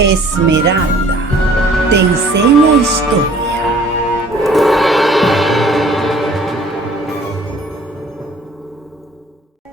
Esmeralda te enseña historia.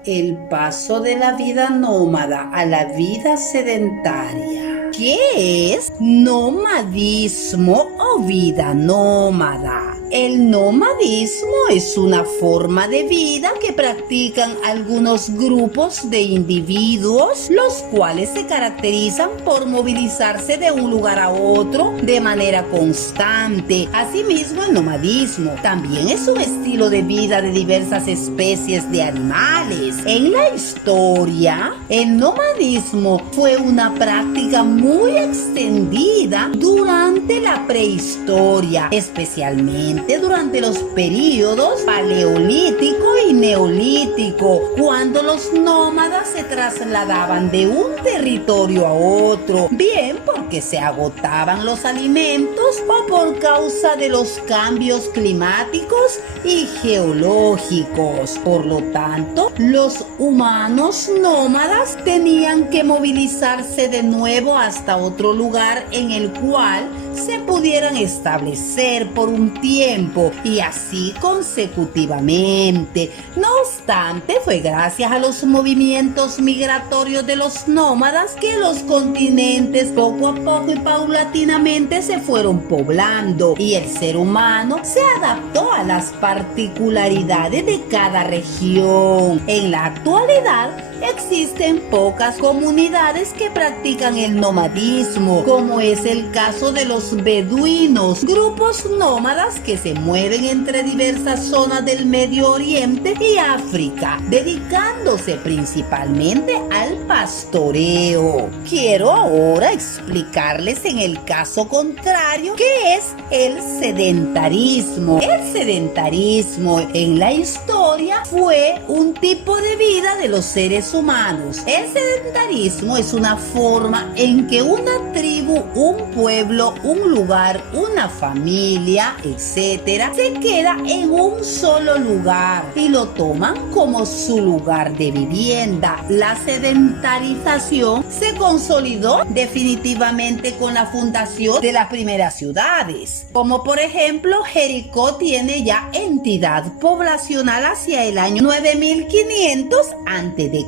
El paso de la vida nómada a la vida sedentaria. ¿Qué es nomadismo o vida nómada? El nomadismo es una forma de vida que practican algunos grupos de individuos, los cuales se caracterizan por movilizarse de un lugar a otro de manera constante. Asimismo, el nomadismo también es un estilo de vida de diversas especies de animales. En la historia, el nomadismo fue una práctica muy extendida durante la prehistoria, especialmente durante los períodos paleolítico y neolítico, cuando los nómadas se trasladaban de un territorio a otro, bien porque se agotaban los alimentos o por causa de los cambios climáticos y geológicos. Por lo tanto, los humanos nómadas tenían que movilizarse de nuevo hasta otro lugar en el cual se pudieran establecer por un tiempo y así consecutivamente. No obstante, fue gracias a los movimientos migratorios de los nómadas que los continentes poco a poco y paulatinamente se fueron poblando y el ser humano se adaptó a las particularidades de cada región. En la actualidad, existen pocas comunidades que practican el nomadismo, como es el caso de los beduinos, grupos nómadas que se mueven entre diversas zonas del Medio Oriente y África, dedicándose principalmente al pastoreo. Quiero ahora explicarles en el caso contrario qué es el sedentarismo. El sedentarismo en la historia fue un tipo de vida de los seres humanos. El sedentarismo es una forma en que una tribu, un pueblo, un lugar, una familia, etcétera, se queda en un solo lugar y lo toman como su lugar de vivienda. La sedentarización se consolidó definitivamente con la fundación de las primeras ciudades, como por ejemplo Jericó tiene ya entidad poblacional hacia el año 9500 a.C.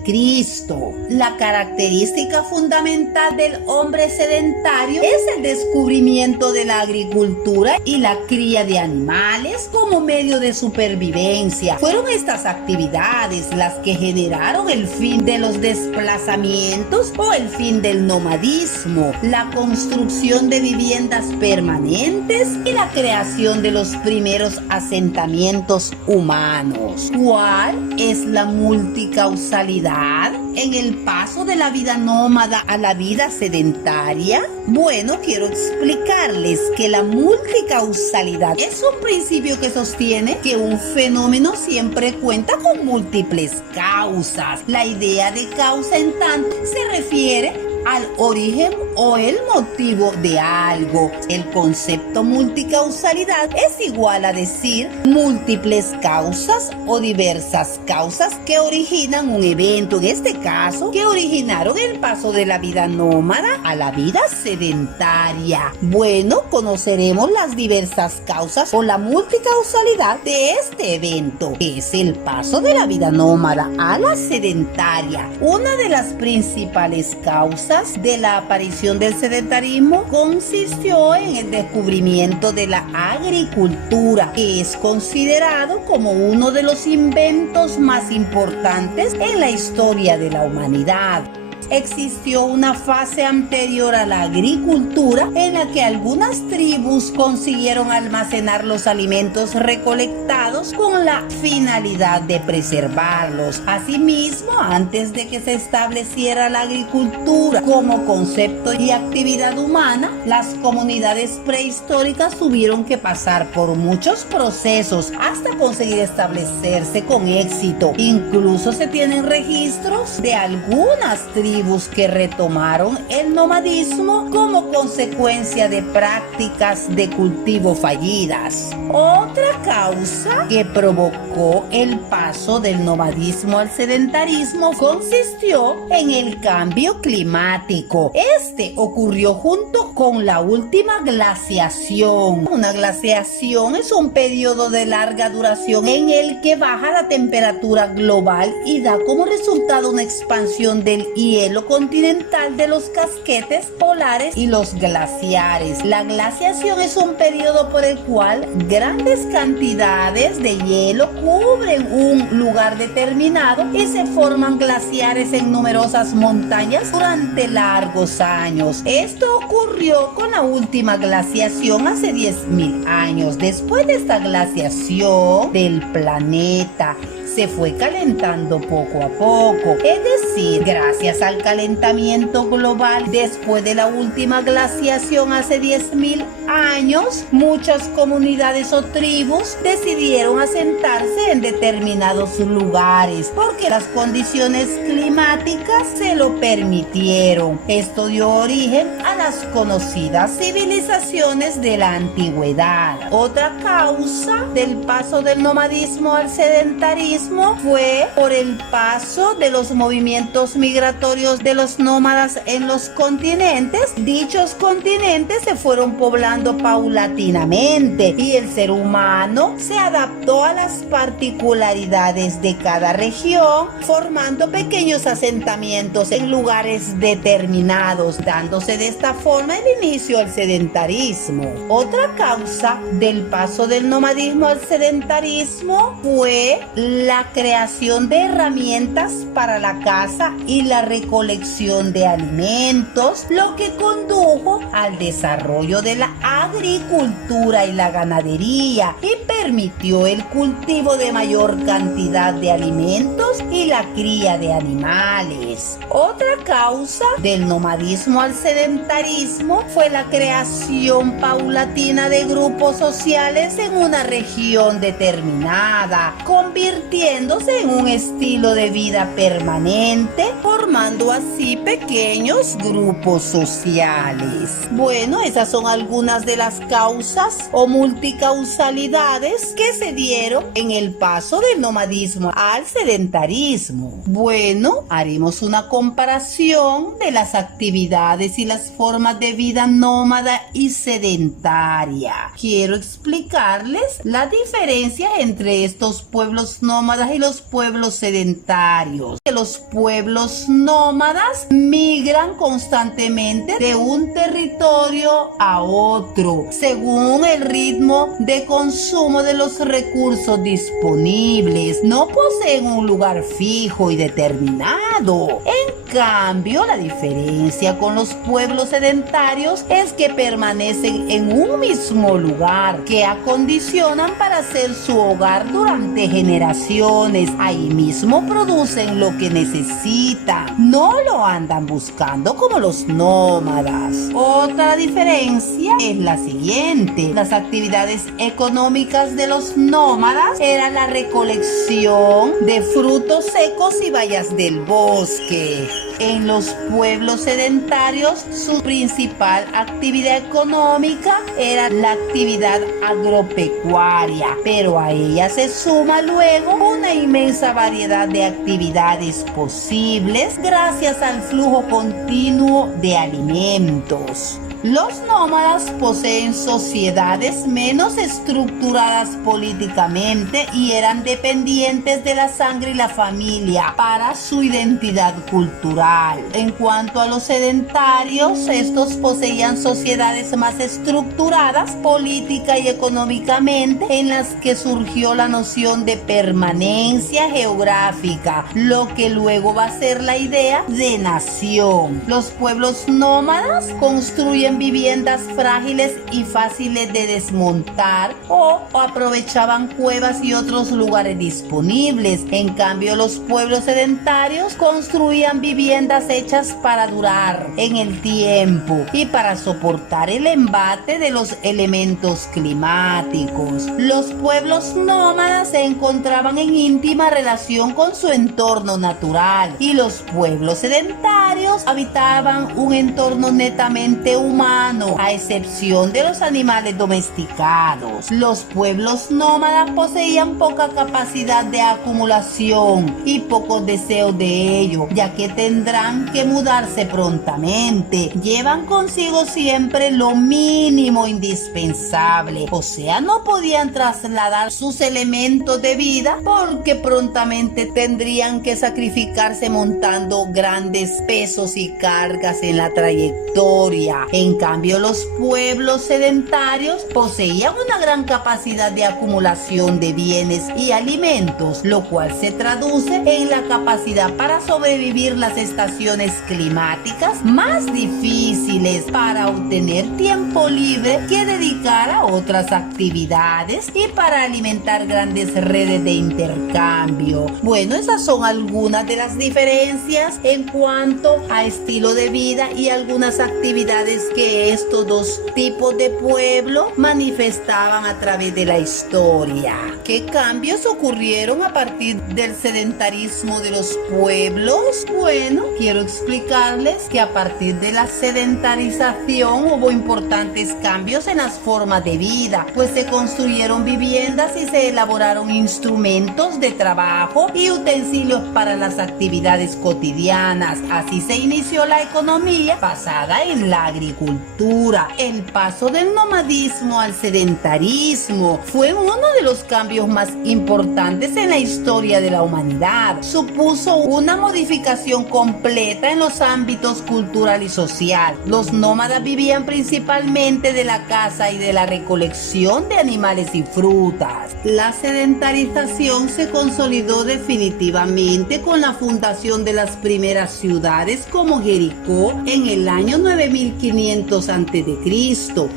La característica fundamental del hombre sedentario es el descubrimiento de la agricultura y la cría de animales como medio de supervivencia. Fueron estas actividades las que generaron el fin de los desplazamientos o el fin del nomadismo, la construcción de viviendas permanentes y la creación de los primeros asentamientos humanos. ¿Cuál es la multicausalidad en el paso de la vida nómada a la vida sedentaria? Bueno, quiero explicarles que la multicausalidad es un principio que sostiene que un fenómeno siempre cuenta con múltiples causas. La idea de causa, en tanto, se refiere al origen o el motivo de algo. El concepto multicausalidad es igual a decir múltiples causas o diversas causas que originan un evento, en este caso, que originaron el paso de la vida nómada a la vida sedentaria. Bueno, conoceremos las diversas causas o la multicausalidad de este evento, que es el paso de la vida nómada a la sedentaria. Una de las principales causas de la aparición del sedentarismo consistió en el descubrimiento de la agricultura, que es considerado como uno de los inventos más importantes en la historia de la humanidad. Existió una fase anterior a la agricultura en la que algunas tribus consiguieron almacenar los alimentos recolectados con la finalidad de preservarlos. Asimismo, antes de que se estableciera la agricultura como concepto y actividad humana, las comunidades prehistóricas tuvieron que pasar por muchos procesos hasta conseguir establecerse con éxito. Incluso se tienen registros de algunas tribus que retomaron el nomadismo como como consecuencia de prácticas de cultivo fallidas. Otra causa que provocó el paso del nomadismo al sedentarismo consistió en el cambio climático. Este ocurrió junto con la última glaciación. Una glaciación es un periodo de larga duración en el que baja la temperatura global y da como resultado una expansión del hielo continental de los casquetes polares y los glaciares. La glaciación es un periodo por el cual grandes cantidades de hielo cubren un lugar determinado y se forman glaciares en numerosas montañas durante largos años. Esto ocurrió con la última glaciación hace 10.000 años. Después de esta glaciación del planeta se fue calentando poco a poco, es decir, gracias al calentamiento global después de la última glaciación hace 10.000 años, muchas comunidades o tribus decidieron asentarse en determinados lugares porque las condiciones climáticas se lo permitieron. Esto dio origen a las conocidas civilizaciones de la antigüedad. Otra causa del paso del nomadismo al sedentarismo fue por el paso de los movimientos migratorios de los nómadas en los continentes. Dichos continentes se fueron poblando paulatinamente y el ser humano se adaptó a las particularidades de cada región, formando pequeños asentamientos en lugares determinados, dándose de esta forma el inicio al sedentarismo. Otra causa del paso del nomadismo al sedentarismo fue la creación de herramientas para la caza y la recolección de alimentos, lo que condujo al desarrollo de la agricultura y la ganadería y permitió el cultivo de mayor cantidad de alimentos y la cría de animales. Otra causa del nomadismo al sedentarismo fue la creación paulatina de grupos sociales en una región determinada, convirtiéndose en un estilo de vida permanente, formando así pequeños grupos sociales. Bueno, esas son algunas de las causas o multicausalidades que se dieron en el paso del nomadismo al sedentarismo. Bueno, haremos una comparación de las actividades y las formas de vida nómada y sedentaria. Quiero explicarles la diferencia entre estos pueblos nómadas y los pueblos sedentarios. Los pueblos nómadas migran constantemente de un territorio a otro según el ritmo de consumo de los recursos disponibles. No poseen un lugar fijo y determinado. En cambio, la diferencia con los pueblos sedentarios es que permanecen en un mismo lugar que acondicionan para ser su hogar durante generaciones. Ahí mismo producen lo que necesitan. No lo andan buscando como los nómadas. Otra diferencia es la siguiente. Las actividades económicas de los nómadas era la recolección de frutos secos y bayas del bosque. En los pueblos sedentarios, su principal actividad económica era la actividad agropecuaria, pero a ella se suma luego una inmensa variedad de actividades posibles gracias al flujo continuo de alimentos. Los nómadas poseen sociedades menos estructuradas políticamente y eran dependientes de la sangre y la familia para su identidad cultural. En cuanto a los sedentarios, estos poseían sociedades más estructuradas política y económicamente, en las que surgió la noción de permanencia geográfica, lo que luego va a ser la idea de nación. Los pueblos nómadas construyen viviendas frágiles y fáciles de desmontar o aprovechaban cuevas y otros lugares disponibles. En cambio, los pueblos sedentarios construían viviendas hechas para durar en el tiempo y para soportar el embate de los elementos climáticos. Los pueblos nómadas se encontraban en íntima relación con su entorno natural y los pueblos sedentarios habitaban un entorno netamente humano humano, a excepción de los animales domesticados. Los pueblos nómadas poseían poca capacidad de acumulación y pocos deseos de ello, ya que tendrán que mudarse prontamente. Llevan consigo siempre lo mínimo indispensable, o sea, no podían trasladar sus elementos de vida porque prontamente tendrían que sacrificarse montando grandes pesos y cargas en la trayectoria. En cambio, los pueblos sedentarios poseían una gran capacidad de acumulación de bienes y alimentos, lo cual se traduce en la capacidad para sobrevivir las estaciones climáticas más difíciles, para obtener tiempo libre que dedicar a otras actividades y para alimentar grandes redes de intercambio. Bueno, esas son algunas de las diferencias en cuanto a estilo de vida y algunas actividades que estos dos tipos de pueblo manifestaban a través de la historia. ¿Qué cambios ocurrieron a partir del sedentarismo de los pueblos? Bueno, quiero explicarles que a partir de la sedentarización hubo importantes cambios en las formas de vida, pues se construyeron viviendas y se elaboraron instrumentos de trabajo y utensilios para las actividades cotidianas. Así se inició la economía basada en la agricultura. El paso del nomadismo al sedentarismo fue uno de los cambios más importantes en la historia de la humanidad. Supuso una modificación completa en los ámbitos cultural y social. Los nómadas vivían principalmente de la caza y de la recolección de animales y frutas. La sedentarización se consolidó definitivamente con la fundación de las primeras ciudades como Jericó en el año 9500 a.C.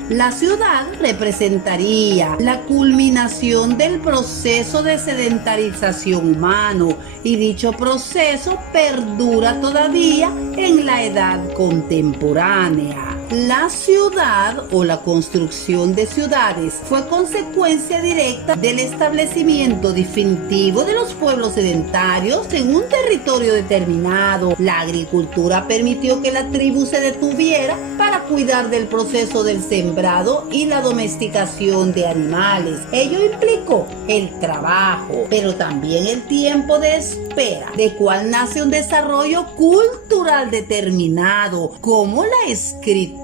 La ciudad representaría la culminación del proceso de sedentarización humano, y dicho proceso perdura todavía en la edad contemporánea. La ciudad o la construcción de ciudades fue consecuencia directa del establecimiento definitivo de los pueblos sedentarios en un territorio determinado. La agricultura permitió que la tribu se detuviera para cuidar del proceso del sembrado y la domesticación de animales. Ello implicó el trabajo, pero también el tiempo de espera, de cual nace un desarrollo cultural determinado, como la escritura,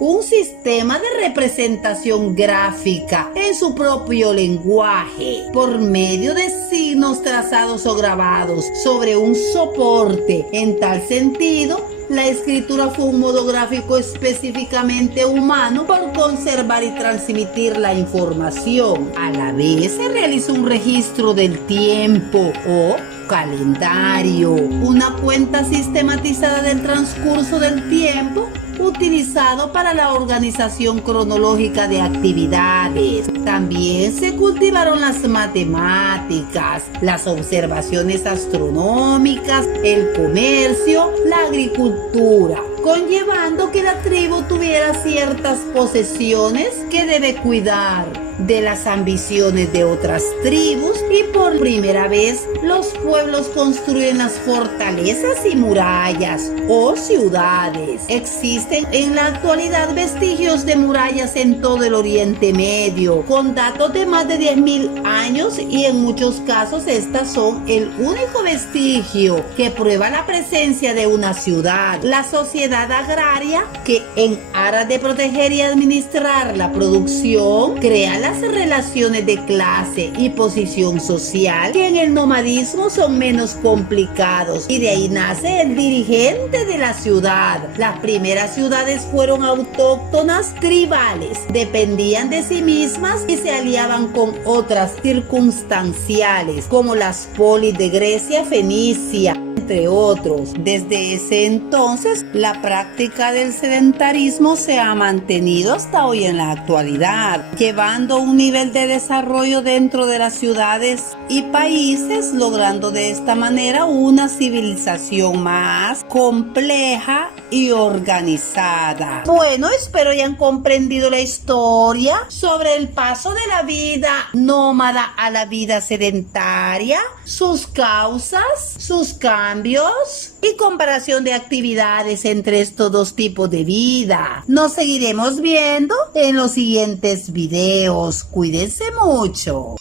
un sistema de representación gráfica en su propio lenguaje, por medio de signos trazados o grabados sobre un soporte. En tal sentido, la escritura fue un modo gráfico específicamente humano por conservar y transmitir la información. A la vez se realizó un registro del tiempo o calendario, una cuenta sistematizada del transcurso del tiempo utilizado para la organización cronológica de actividades. También se cultivaron las matemáticas, las observaciones astronómicas, el comercio, la agricultura, conllevando que la tribu tuviera ciertas posesiones que debe cuidar de las ambiciones de otras tribus, y por primera vez los pueblos construyen las fortalezas y murallas o ciudades. Existen en la actualidad vestigios de murallas en todo el Oriente Medio, con datos de más de 10.000 años, y en muchos casos estas son el único vestigio que prueba la presencia de una ciudad. La sociedad agraria, que en aras de proteger y administrar la producción, crea las relaciones de clase y posición social, que en el nomadismo son menos complicados, y de ahí nace el dirigente de la ciudad. Las primeras ciudades fueron autóctonas, tribales, dependían de sí mismas y se aliaban con otras circunstanciales, como las polis de Grecia, Fenicia, entre otros. Desde ese entonces, la práctica del sedentarismo se ha mantenido hasta hoy en la actualidad, llevando un nivel de desarrollo dentro de las ciudades y países, logrando de esta manera una civilización más compleja y organizada. Bueno, espero hayan comprendido la historia sobre el paso de la vida nómada a la vida sedentaria, sus causas, sus cambios y comparación de actividades entre estos dos tipos de vida. Nos seguiremos viendo en los siguientes videos. Cuídense mucho.